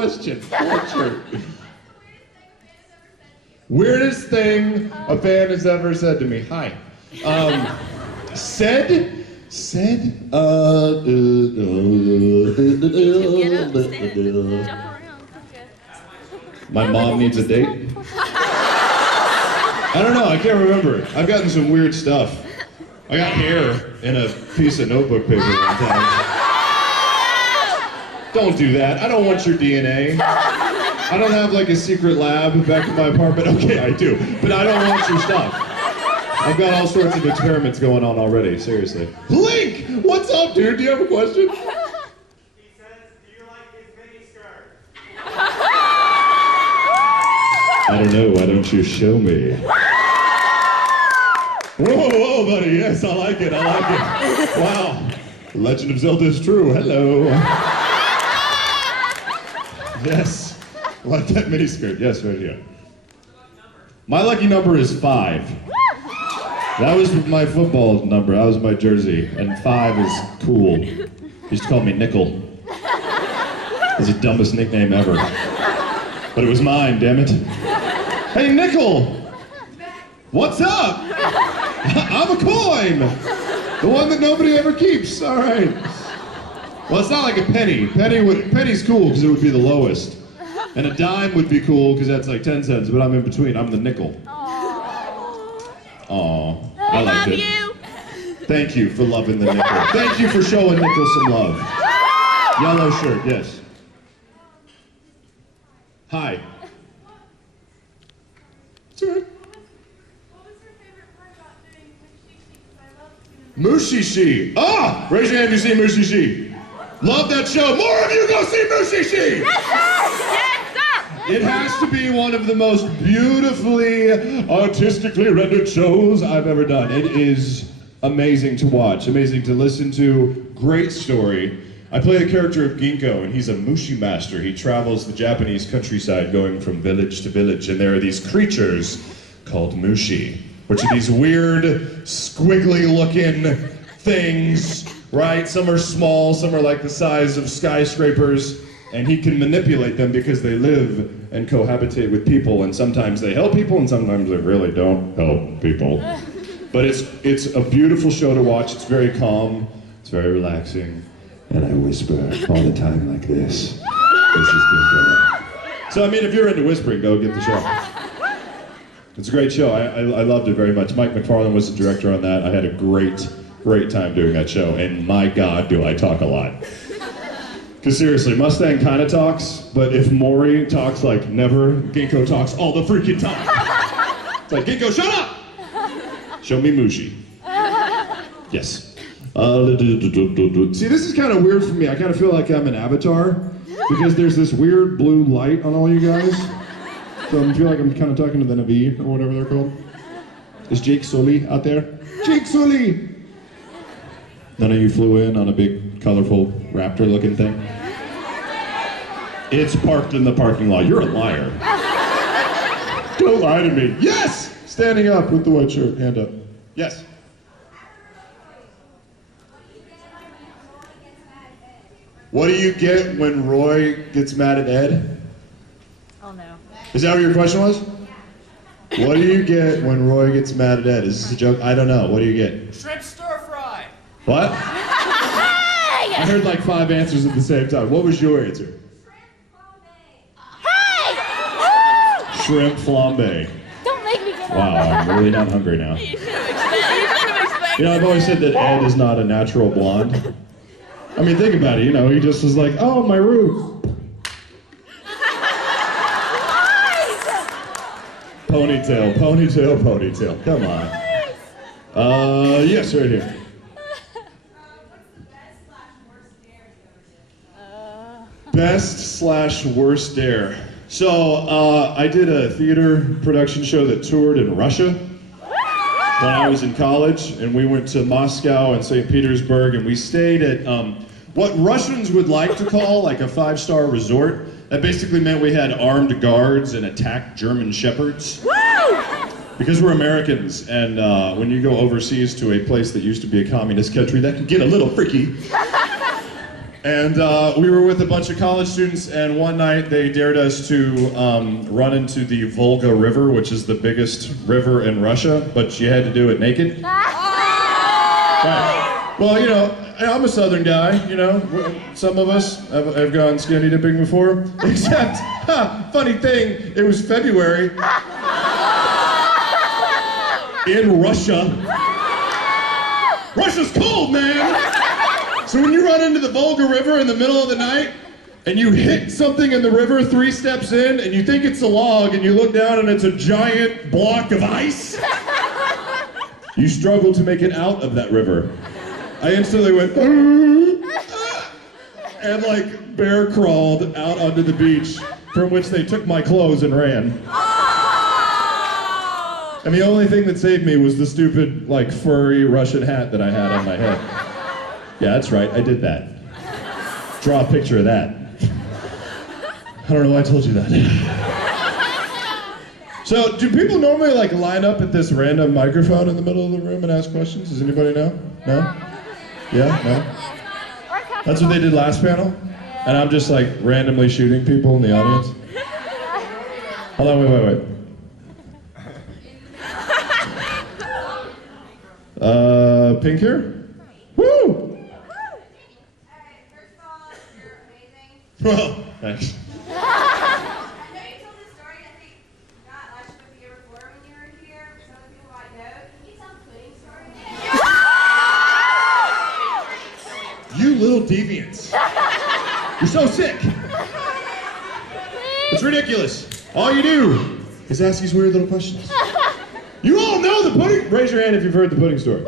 question. Sweatshirt. Weirdest thing a fan has ever said to me. Hi. Said. Get up, stand, jump around. My mom needs a date. I don't know, I can't remember. I've gotten some weird stuff. I got hair in a piece of notebook paper one time. Don't do that. I don't want your DNA. I don't have like a secret lab back in my apartment. Okay, I do. But I don't want your stuff. I've got all sorts of experiments going on already, seriously. Link! What's up, dude? Do you have a question? He says, do you like his miniskirt? I don't know, why don't you show me? Whoa, buddy, yes, I like it. Wow, the Legend of Zelda is true, hello. Yes, I like that miniskirt, yes, right here. My lucky number is 5. That was my football number, that was my jersey, and 5 is cool. He used to call me Nickel. It was the dumbest nickname ever. But it was mine, damn it. Hey, Nickel! What's up? I'm a coin! The one that nobody ever keeps, all right. Well, it's not like a penny. Penny's cool because it would be the lowest. And a dime would be cool because that's like 10 cents, but I'm in between. I'm the nickel. Aw, I liked it. You. Thank you for loving the nickel. Thank you for showing Nickel some love. Yellow shirt, yes. Hi. It's all right. What was your favorite part about doing Mushishi? Because I love seeing Mushishi. Ah! Raise your hand if you see Mushishi. Love that show. More of you go see Mushishi! Yes, sir! It has to be one of the most beautifully, artistically rendered shows I've ever done. It is amazing to watch, amazing to listen to. Great story. I play the character of Ginkgo, and he's a mushi master. He travels the Japanese countryside going from village to village, and there are these creatures called mushi, which are these weird, squiggly-looking things, right? Some are small, some are like the size of skyscrapers, and he can manipulate them because they live and cohabitate with people, and sometimes they help people, and sometimes they really don't help people. But it's a beautiful show to watch. It's very calm, it's very relaxing, and I whisper all the time like this. This is Ginkgo. So, I mean, if you're into whispering, go get the show. It's a great show. I loved it very much. Mike McFarlane was the director on that. I had a great time doing that show, and my God, do I talk a lot. Because seriously, Mustang kind of talks, but if Maury talks like never, Ginkgo talks all the freaking time. It's like, Ginkgo, shut up! Show me Mushi. Yes. See, this is kind of weird for me. I kind of feel like I'm an avatar, because there's this weird blue light on all you guys. So I feel like I'm kind of talking to the Navi, or whatever they're called. Is Jake Sully out there? Jake Sully! None of you flew in on a big, colorful, raptor-looking thing? It's parked in the parking lot. You're a liar. Don't lie to me. Yes! Standing up with the white shirt. Hand up. Yes? What do you get when Roy gets mad at Ed? Oh no. Is that what your question was? What do you get when Roy gets mad at Ed? Is this a joke? I don't know. What do you get? Shrimp stir fry. What? I heard like 5 answers at the same time. What was your answer? Shrimp flambe. Don't make me get Wow, I'm really not hungry now. You should have expected. You know, I've always said that Ed is not a natural blonde. I mean, think about it, you know, he just was like, oh, my roof. Ponytail, ponytail, ponytail. Come on. Yes, right here. Best/worst dare. So, I did a theater production show that toured in Russia when I was in college, and we went to Moscow and St. Petersburg, and we stayed at what Russians would like to call like a 5-star resort. That basically meant we had armed guards and attacked German shepherds. Because we're Americans, and when you go overseas to a place that used to be a communist country, that can get a little freaky. And we were with a bunch of college students, and one night they dared us to run into the Volga River, which is the biggest river in Russia, but you had to do it naked. Right. Well, you know, I'm a southern guy, you know. Some of us have gone skinny dipping before. Except, funny thing, it was February in Russia. Russia's cold, man! So when you run into the Volga River in the middle of the night, and you hit something in the river 3 steps in, and you think it's a log, and you look down and it's a giant block of ice, you struggle to make it out of that river. I instantly went, and like bear crawled out onto the beach, from which they took my clothes and ran. And the only thing that saved me was the stupid, like, furry Russian hat that I had on my head. Yeah, that's right, I did that. Draw a picture of that. I don't know why I told you that. So, do people normally, like, line up at this random microphone in the middle of the room and ask questions? Does anybody know? No? Yeah? No? That's what they did last panel? And I'm just, like, randomly shooting people in the audience? Hold on, wait. Pink here? Woo! Alright, first of all, you're amazing. Well, thanks. I know you told this story, I think, not last year, but the year before when you were here. Some of the people might know. Can you tell the pudding story? You little deviants. You're so sick. It's ridiculous. All you do is ask these weird little questions. You all know the pudding. Raise your hand if you've heard the pudding story.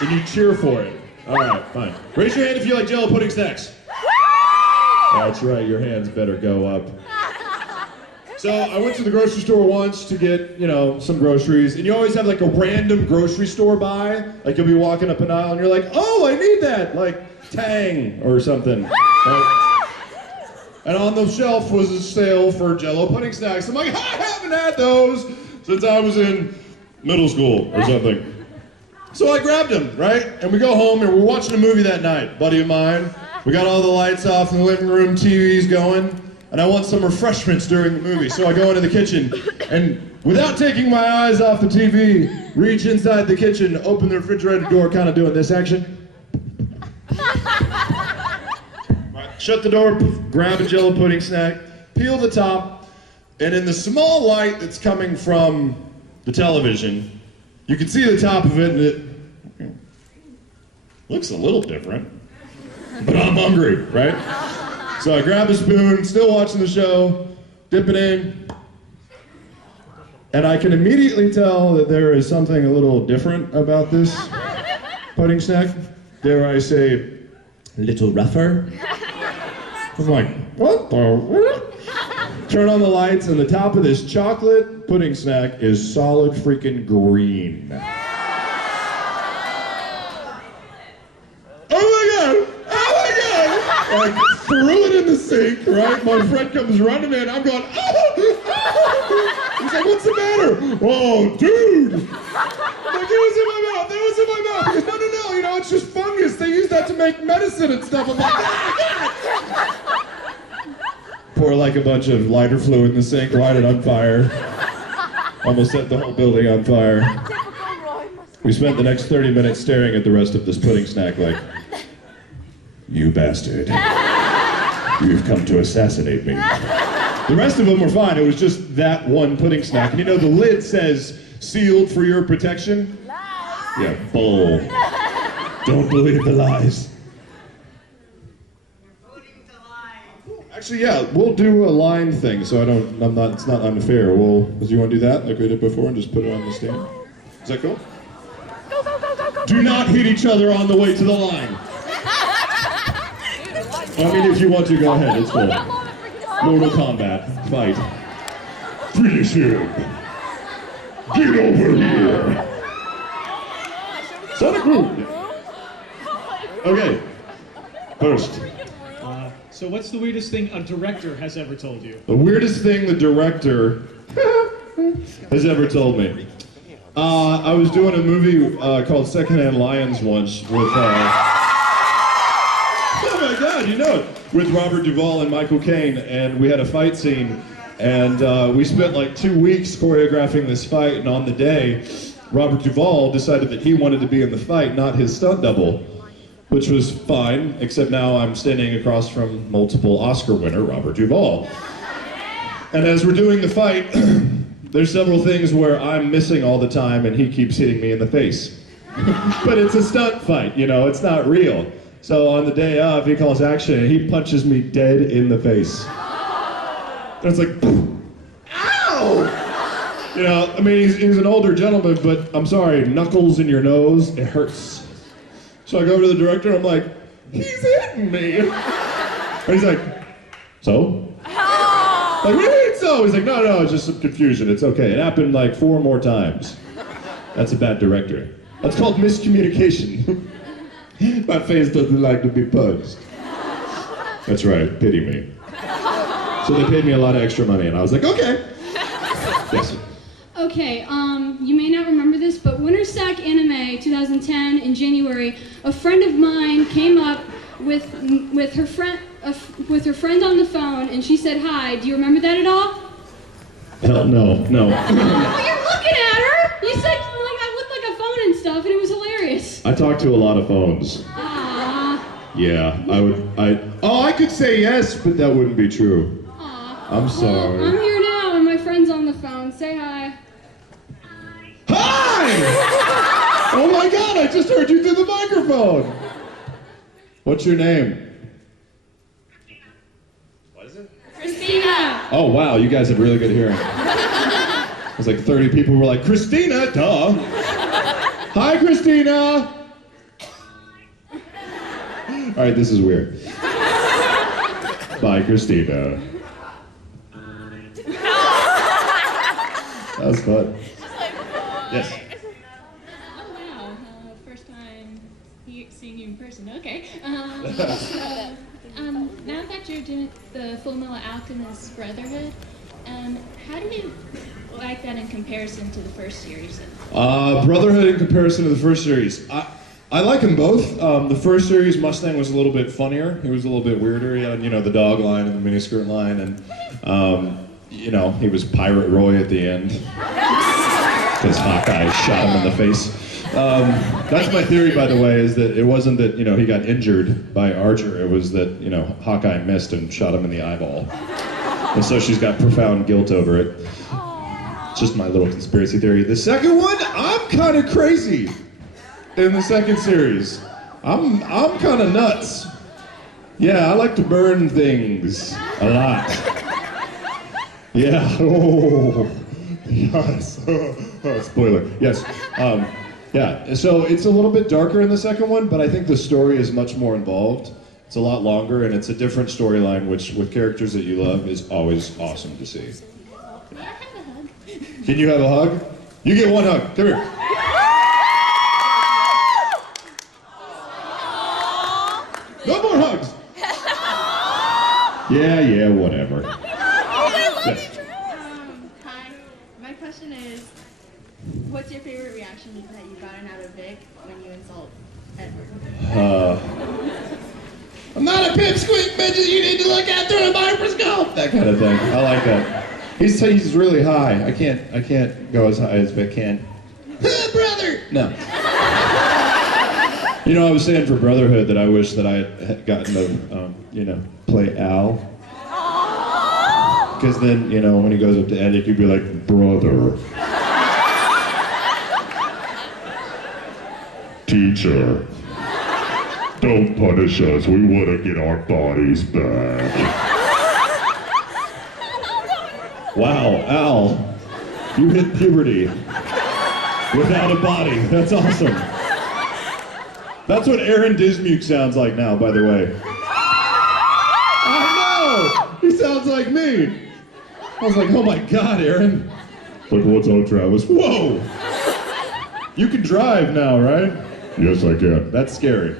And you cheer for it. All right, fine. Raise your hand if you like Jell-O pudding snacks. That's right, your hands better go up. So I went to the grocery store once to get, you know, some groceries, and you always have like a random grocery store buy. Like you'll be walking up an aisle and you're like, oh, I need that, like Tang or something. Right? And on the shelf was a sale for Jell-O pudding snacks. I'm like, I haven't had those since I was in middle school or something. So I grabbed them, right? And we go home and we're watching a movie that night, buddy of mine. We got all the lights off in the living room, TV's going, and I want some refreshments during the movie. So I go into the kitchen and without taking my eyes off the TV, reach inside the kitchen, open the refrigerator door, kind of doing this action. Right, shut the door, grab a Jell-O pudding snack, peel the top, and in the small light that's coming from the television, you can see the top of it, and it looks a little different, but I'm hungry, right? So I grab a spoon, still watching the show, dip it in, and I can immediately tell that there is something a little different about this pudding snack. Dare I say, a little rougher? I'm like, what the? Turn on the lights, and the top of this chocolate pudding snack is solid freaking green. Oh my god! Like, threw it in the sink, right? My friend comes running in, I'm going, oh! He's like, what's the matter? Oh, dude! Like, it was in my mouth, it was in my mouth. He goes, no, you know, it's just fungus. They use that to make medicine and stuff. I'm like, ah! Pour like a bunch of lighter fluid in the sink, light it on fire. Almost set the whole building on fire. We spent the next 30 minutes staring at the rest of this pudding snack like, you bastard. You've come to assassinate me. The rest of them were fine. It was just that one pudding snack. And you know, the lid says, sealed for your protection. Yeah, bull. Don't believe the lies. Actually, yeah, we'll do a line thing, so it's not unfair. Do you want to do that like we did before and just put it on the stand? Is that cool? Go. Do not hit each other on the way to the line. I mean, if you want to, go ahead, it's cool. Mortal Kombat, fight. Finish him. Get over here. Sonic Boom. Okay, first. So what's the weirdest thing a director has ever told you? The weirdest thing the director has ever told me. I was doing a movie called Secondhand Lions once with, with Robert Duvall and Michael Caine, and we had a fight scene, and we spent like 2 weeks choreographing this fight, and on the day, Robert Duvall decided that he wanted to be in the fight, not his stunt double, which was fine, except now I'm standing across from multiple Oscar winner Robert Duvall. And as we're doing the fight, there's several things where I'm missing all the time and he keeps hitting me in the face. But it's a stunt fight, you know, it's not real. So on the day of, he calls action and he punches me dead in the face. And it's like, ow! You know, I mean, he's an older gentleman, but I'm sorry, knuckles in your nose, it hurts. So I go over to the director and I'm like, he's hitting me. And he's like, so? Like, what do you mean so? He's like, no, it's just some confusion, it's okay. It happened like 4 more times. That's a bad director. That's called miscommunication. My face doesn't like to be punched. That's right, pity me. So they paid me a lot of extra money and I was like, okay. Yes. Okay, you may not remember this, but Winter Sack Anime 2010 in January, a friend of mine came up with her friend on the phone, and she said hi. Do you remember that at all? Hell no. Oh, you're looking at her. You said like I looked like a phone and stuff, and it was hilarious. I talk to a lot of phones. Aww. Yeah, I could say yes, but that wouldn't be true. Aww. I'm sorry. Well, I'm here now, and my friend's on the phone. Say hi. Hi! Oh my God, I just heard you through the microphone. What's your name? What is it? Christina. Oh wow, you guys have really good hearing. It was like 30 people were like, Christina, duh. Hi, Christina. All right, this is weird. Bye, Christina. That was fun. Yes. Oh wow, first time seeing you in person. Okay. Now that you're doing the Full Metal Alchemist Brotherhood, how do you like that in comparison to the first series? Brotherhood in comparison to the first series. I like them both. The first series, Mustang was a little bit funnier. He was a little bit weirder. He had, you know, the dog line and the miniskirt line, and you know, he was Pirate Roy at the end. Because Hawkeye shot him in the face. That's my theory, by the way, is that it wasn't that, you know, he got injured by Archer. It was that, you know, Hawkeye missed and shot him in the eyeball. And so she's got profound guilt over it. It's just my little conspiracy theory. The second one, I'm kind of crazy in the second series. I'm kind of nuts. Yeah, I like to burn things a lot. Yeah. Oh. Yes. Spoiler. Yes. Yeah. So it's a little bit darker in the second one, but I think the story is much more involved. It's a lot longer, and it's a different storyline, which, with characters that you love, is always awesome to see. May I have a hug? Can you have a hug? You get one hug. Come here. No more hugs. Yeah, whatever. Yes. Hi. My question is, what's your favorite reaction that you've gotten out of Vic when you insult Edward? I'm not a pipsqueak midget you need to look at through a microscope. That kind of thing. I like that. He's really high. I can't go as high as Vic can. Brother! No. You know, I was saying for Brotherhood that I wish that I had gotten to, you know, play Al. Because then, you know, when he goes up to Ed, he could be like, brother. Teacher. Don't punish us. We want to get our bodies back. Wow, Al. You hit puberty. Without a body. That's awesome. That's what Aaron Dismuke sounds like now, by the way. I know! He sounds like me. I was like, oh my God, Aaron. Like, what's up, Travis? Whoa! You can drive now, right? Yes, I can. That's scary.